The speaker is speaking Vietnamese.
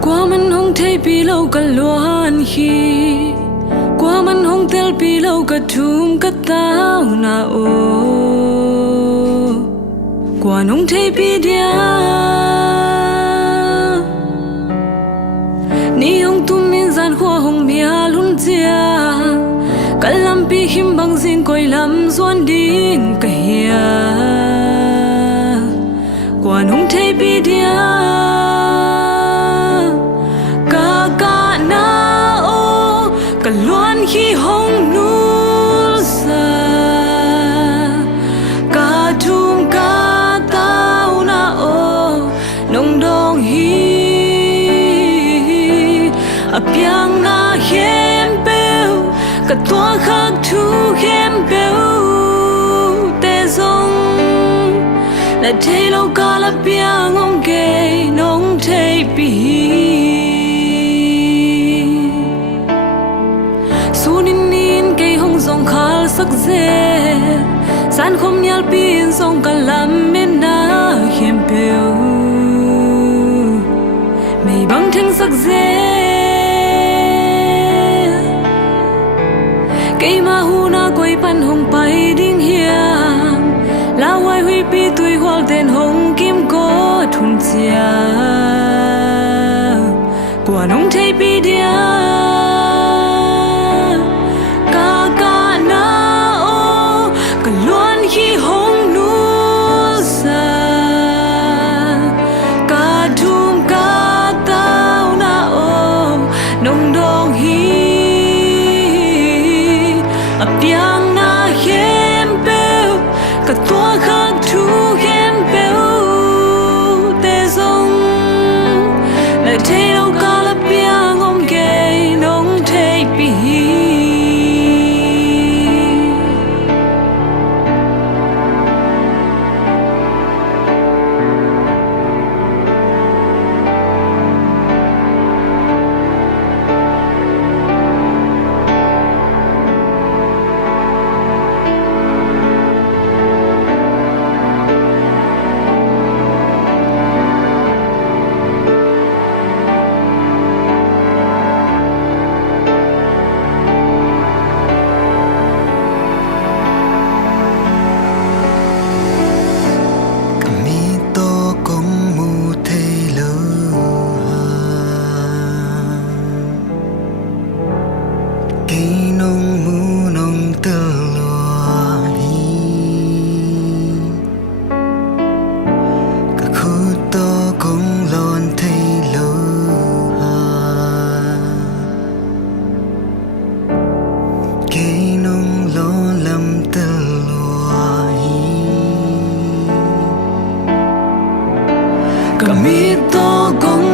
Kuamah'n hong theihpihloh ka LUANKHI Kuamah'n hong telpihloh ka thum ka tauna Kua'n hong theihpih diam Ni hong thum min zan khua hong mial hun ciang ka lampi khim bằng zing koilam zuan ding ka hiam Kua'n hong theihpih diam LUANKHI hong NULSAK ka thum ka tauna nong dong hi apiang na khempeu ka TUAHKHAK thu KHEMPEUHTE ZONG la THEIHLOH ka la piang ong ke Nong Theihpih Hi Sunin cây hongzawngkhal sakzel san không mialpi-in ZONG koilam men na khempeuhte mei bang theng sakzel cây ma hu na quay pan hong pai ding hiam la wai hui pi tui hwal ten hong kim ko thun chia Kua'n hong theihpih diam LUANKHI hong NULSAK ka thum ka tauna nong dong hi apiang na khempeu ka TUAHKHAK thu KHEMPEUHTE ZONG la THEIHLOH ka la piang ong ke Nong Theihpih Hi Kamito kong